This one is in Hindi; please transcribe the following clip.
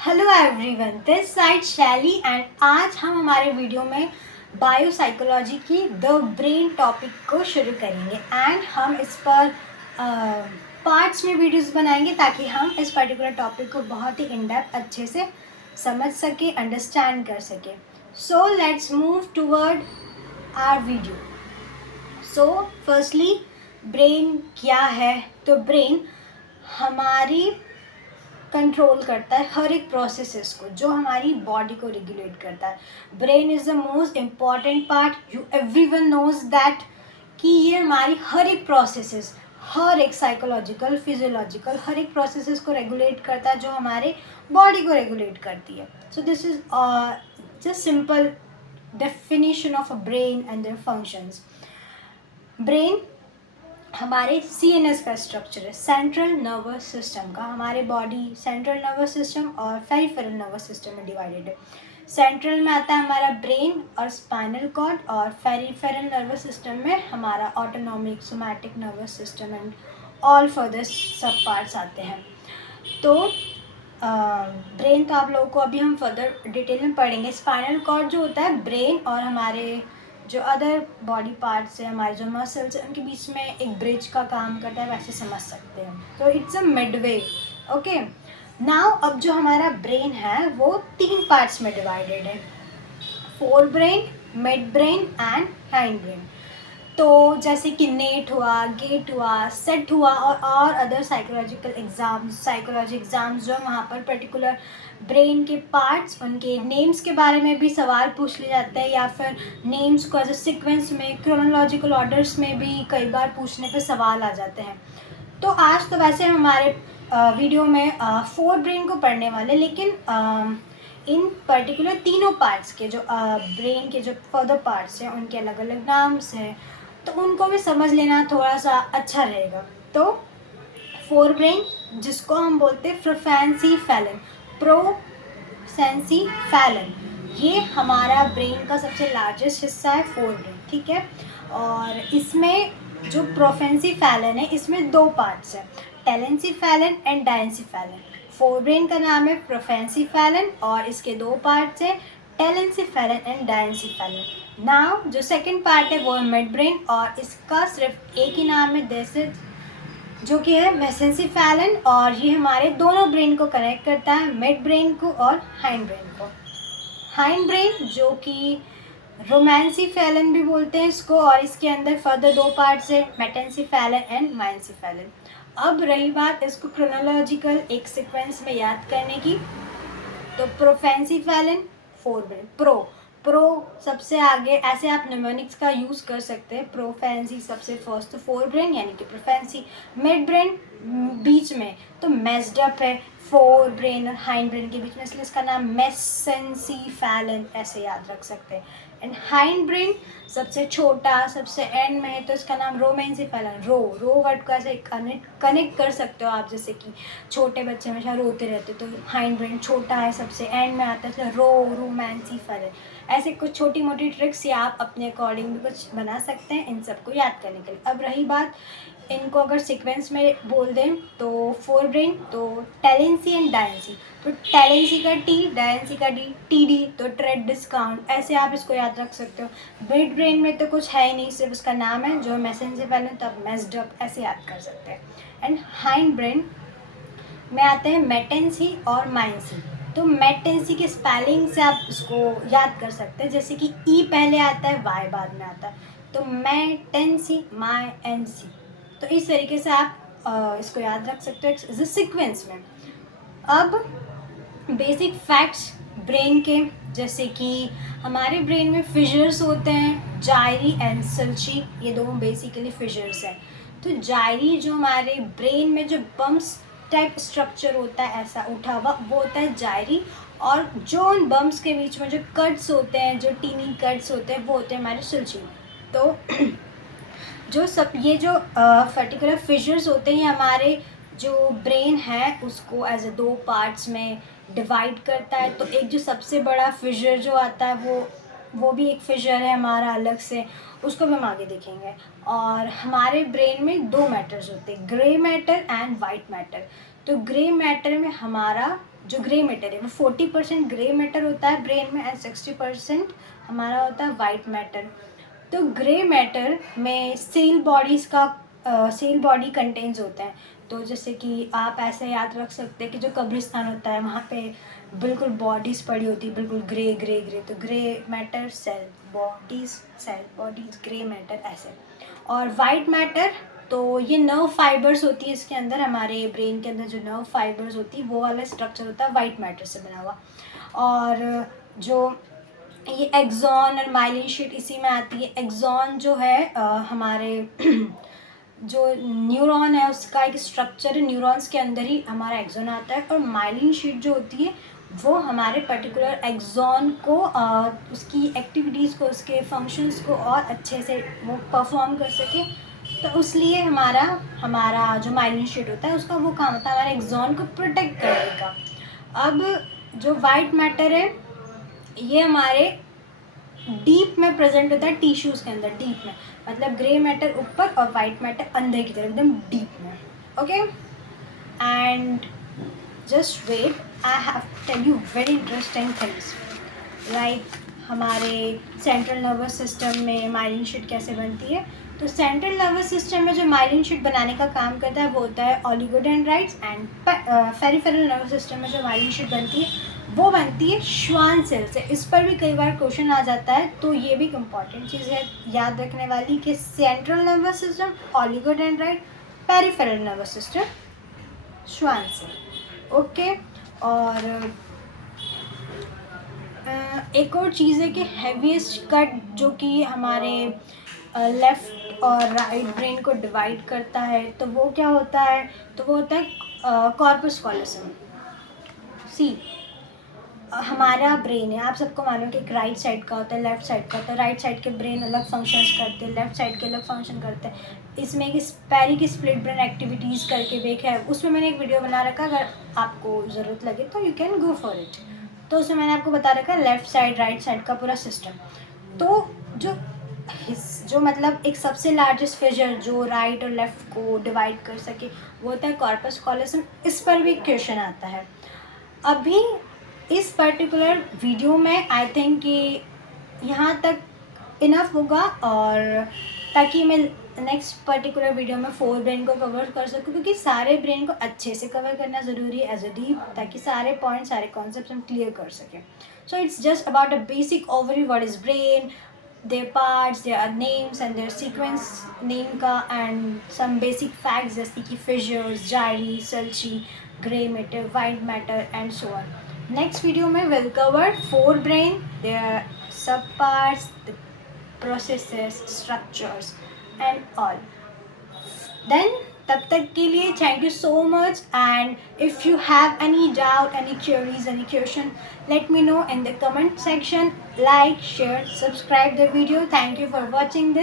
हेलो एवरीवन, दिस साइड शैली एंड आज हम हमारे वीडियो में बायोसाइकोलॉजी की द ब्रेन टॉपिक को शुरू करेंगे एंड हम इस पर पार्ट्स में वीडियोस बनाएंगे ताकि हम इस पर्टिकुलर टॉपिक को बहुत ही इन डेप्थ अच्छे से समझ सके, अंडरस्टैंड कर सके। So let's move toward our video. So firstly brain क्या है? तो ब्रेन हमारी कंट्रोल करता है हर एक प्रोसेसेस को, जो हमारी बॉडी को रेगुलेट करता है। Brain is the most important part, you everyone knows that, कि ये हमारी हर एक प्रोसेसेस, हर एक साइकोलॉजिकल, फिजियोलॉजिकल, हर एक प्रोसेसेस को रेगुलेट करता है, जो हमारे बॉडी को रेगुलेट करती है। So this is just simple definition of a brain and their functions. Brain हमारे CNS का स्ट्रक्चर है, सेंट्रल नर्वस सिस्टम का। हमारे बॉडी सेंट्रल नर्वस सिस्टम और पेरिफेरल नर्वस सिस्टम में डिवाइडेड है। सेंट्रल में आता है हमारा ब्रेन और स्पाइनल कॉर्ड, और पेरिफेरल नर्वस सिस्टम में हमारा autonomic, somatic nervous system and all further सब पार्ट्स आते हैं। तो ब्रेन तो आप लोगों को अभी हम फर्दर डिटेल में पढ़ेंगे। स्पाइनल कॉर्ड जो होता है ब्रेन और हमारे जो अदर बॉडी पार्ट्स है, हमारे जो मसल्स हैं, उनके बीच में एक ब्रिज का काम करता है, वैसे समझ सकते हैं। तो it's a Midway. Okay, now अब जो हमारा ब्रेन है वो 3 पार्ट्स में डिवाइडेड है, fore brain, mid brain and hind brain. तो जैसे कि नेट हुआ, गेट हुआ, सेट हुआ और अदर साइकोलॉजी एग्ज़ाम्स जो वहाँ पर पर्टिकुलर ब्रेन के पार्ट्स, उनके नेम्स के बारे में भी सवाल पूछ लिए जाते हैं, या फिर नेम्स को एज अ सीक्वेंस में, क्रोनोलॉजिकल ऑर्डर्स में भी कई बार पूछने पे सवाल आ जाते हैं। तो आज तो वैसे हमारे वीडियो में फोर ब्रेन को पढ़ने वाले, लेकिन इन पर्टिकुलर तीनों पार्ट्स के जो ब्रेन के जो फर्दर पार्ट्स हैं उनके अलग अलग नाम्स हैं, तो उनको भी समझ लेना थोड़ा सा अच्छा रहेगा। तो फोर ब्रेन, जिसको हम बोलते हैं प्रोसेंसीफेलन, ये हमारा ब्रेन का सबसे लार्जेस्ट हिस्सा है, फोर ब्रेन, ठीक है। और इसमें जो प्रोफेंसीफेलन है, इसमें 2 पार्ट्स हैं, टेलेंसीफेलन एंड डायंसीफेलन। फोर ब्रेन का नाम है प्रोफेंसीफेलन और इसके 2 पार्ट्स हैं, टेलेंसीफेलन एंड डायंसीफेलन। नाउ जो सेकंड पार्ट है वो है मिड ब्रेन, और इसका सिर्फ एक ही नाम है, दिस इज, जो कि है मेसेंसीफेलन, और ये हमारे दोनों ब्रेन को कनेक्ट करता है, मिड ब्रेन को और हाइंड ब्रेन को। हाइंड ब्रेन जो कि रोमांसीफेलन भी बोलते हैं इसको, और इसके अंदर फर्दर 2 पार्ट्स है, मेटेंसीफेलन एंड माइंसीफेलन। अब रही बात इसको क्रोनोलॉजिकल एक सीक्वेंस में याद करने की, तो प्रोफेंसीफेलन, फोर ब्रेन, प्रो सबसे आगे, ऐसे आप निमोनिक्स का यूज़ कर सकते हैं। प्रोफेंसी सबसे फर्स्ट, तो फोर ब्रेन यानी कि प्रोफेंसी। मिड ब्रेन बीच में, तो मेस्डअप है फोर ब्रेन और हाइंड ब्रेन के बीच में, इसलिए इसका नाम मेसेंसीफेलन, ऐसे याद रख सकते हैं। एंड हाइंड ब्रेन सबसे छोटा, सबसे एंड में है, तो इसका नाम रोमेंसीफेलन। रो वर्ड को ऐसे कनेक्ट कर सकते हो आप, जैसे कि छोटे बच्चे हमेशा रोते रहते, तो हाइंड ब्रेन छोटा है, सबसे एंड में आता है, तो रोमेंसीफेलन। ऐसे कुछ छोटी मोटी ट्रिक्स या आप अपने अकॉर्डिंग भी कुछ बना सकते हैं इन सबको याद करने के लिए। अब रही बात, इनको अगर सीक्वेंस में बोल दें तो फोर ब्रेन, तो टेलेंसी एंड डायंसी, तो टेलेंसी का टी, डायंसी का डी, TD, तो ट्रेड डिस्काउंट, ऐसे आप इसको याद रख सकते हो। मिड ब्रेन में तो कुछ है ही नहीं, सिर्फ उसका नाम है, जो मेसेंसीफेलन, तो आप मेस्डअप ऐसे याद कर सकते हैं। एंड हाइंड ब्रेन में आते हैं मेटेंसी और माइंसी। तो मेटेंसी के स्पेलिंग से आप इसको याद कर सकते हैं, जैसे कि ई पहले आता है, वाई बाद में आता है, तो मेटेंसी, माई एन सी। तो इस तरीके से आप इसको याद रख सकते हो सीक्वेंस में। अब बेसिक फैक्ट्स ब्रेन के, जैसे कि हमारे ब्रेन में फिशर्स होते हैं, जायरी एंड सल्ची, ये दोनों बेसिकली फिशर्स हैं। तो जायरी जो हमारे ब्रेन में जो बम्स टाइप स्ट्रक्चर होता है, ऐसा उठा हुआ, वो होता है जायरी, और जो उन बम्स के बीच में जो कट्स होते हैं, जो टीनी कट्स होते हैं, वो होते हैं हमारे सल्ची। तो जो सब ये जो पर्टिकुलर फिशर्स होते हैं, हमारे जो ब्रेन है उसको एज ए 2 पार्ट्स में डिवाइड करता है। तो एक जो सबसे बड़ा फिशर जो आता है वो भी एक फिशर है हमारा अलग से, उसको भी हम आगे देखेंगे। और हमारे ब्रेन में 2 मैटर्स होते हैं, grey matter and white matter. तो ग्रे मैटर में हमारा जो ग्रे मैटर है वो 40% ग्रे मैटर होता है ब्रेन में एंड 60% हमारा होता है वाइट मैटर। तो ग्रे मैटर में सेल बॉडी कंटेन्स होता है। तो जैसे कि आप ऐसे याद रख सकते हैं कि जो कब्रिस्तान होता है वहाँ पे बिल्कुल बॉडीज़ पड़ी होती है, बिल्कुल ग्रे ग्रे ग्रे। तो grey matter cell bodies grey matter ऐसे। और वाइट मैटर तो ये नर्व फाइबर्स होती है इसके अंदर, हमारे ब्रेन के अंदर जो नर्व फाइबर्स होती है वो वाला स्ट्रक्चर होता है वाइट मैटर से बना हुआ। और जो ये एक्सॉन और माइलिन शीट इसी में आती है। एक्सॉन जो है हमारे जो न्यूरॉन है उसका एक स्ट्रक्चर है, न्यूरॉन्स के अंदर ही हमारा एक्सॉन आता है। और माइलिन शीट जो होती है वो हमारे पर्टिकुलर एक्सॉन को उसकी एक्टिविटीज़ को, उसके फंक्शंस को और अच्छे से वो परफॉर्म कर सके। तो उसलिए हमारा जो माइलिन शीट होता है उसका वो काम होता है हमारे एक्सॉन को प्रोटेक्ट करने का। अब जो वाइट मैटर है ये हमारे डीप में प्रेजेंट होता है टिश्यूज़ के अंदर, डीप में, मतलब ग्रे मैटर ऊपर और वाइट मैटर अंदर की तरफ एकदम डीप में। Okay, and just wait, I have tell you very interesting things like हमारे सेंट्रल नर्वस सिस्टम में माइलिन शीट कैसे बनती है। तो सेंट्रल नर्वस सिस्टम में जो माइलिन शीट बनाने का काम करता है वो होता है ओलिगोडेंड्राइट्स। एंड पेरिफेरल नर्वस सिस्टम में जो माइलिन शीट बनती है वो बनती है श्वान सेल से। इस पर भी कई बार क्वेश्चन आ जाता है, तो ये भी एक इम्पॉर्टेंट चीज़ है याद रखने वाली कि central nervous system oligodendrite, peripheral nervous system Schwann cell. Okay, और एक और चीज़ है कि हैवीएस्ट कट जो कि हमारे लेफ़्ट और राइट ब्रेन को डिवाइड करता है, तो वो क्या होता है, तो वो होता है कॉर्पस कॉलोसम। सी हमारा ब्रेन है, आप सबको मालूम है कि एक राइट साइड का होता है, लेफ्ट साइड का होता है। राइट साइड के ब्रेन अलग फंक्शंस करते हैं, लेफ्ट साइड के अलग फंक्शन करते हैं। इसमें एक पैरिक स्प्लिट ब्रेन एक्टिविटीज़ करके देखा है, उसमें मैंने एक वीडियो बना रखा, अगर आपको ज़रूरत लगे तो you can go for it. तो उसमें मैंने आपको बता रखा है लेफ़्ट साइड राइट साइड का पूरा सिस्टम। तो जो मतलब एक सबसे लार्जेस्ट फिशर जो राइट और लेफ़्ट को डिवाइड कर सके वो होता है कॉर्पस कॉलोसम। इस पर भी क्वेश्चन आता है। अभी इस पर्टिकुलर वीडियो में आई थिंक कि यहाँ तक इनफ होगा, और ताकि मैं नेक्स्ट पर्टिकुलर वीडियो में 4 ब्रेन को कवर कर सकूँ, क्योंकि सारे ब्रेन को अच्छे से कवर करना ज़रूरी है एज अ डीप, ताकि सारे पॉइंट सारे कॉन्सेप्ट हम क्लियर कर सकें। So it's just about a basic overview what is brain, their parts, their names and their sequence name का, and some basic facts जैसे कि fissures, gyri, sulci, gray matter, white matter and so on. Next video में we'll cover 4 brain, their subparts, the processes, structures and all. Then तब तक के लिए thank you so much, and if you have any doubt, any queries, any question, let me know in the comment section. Like, share, subscribe the video. Thank you for watching this.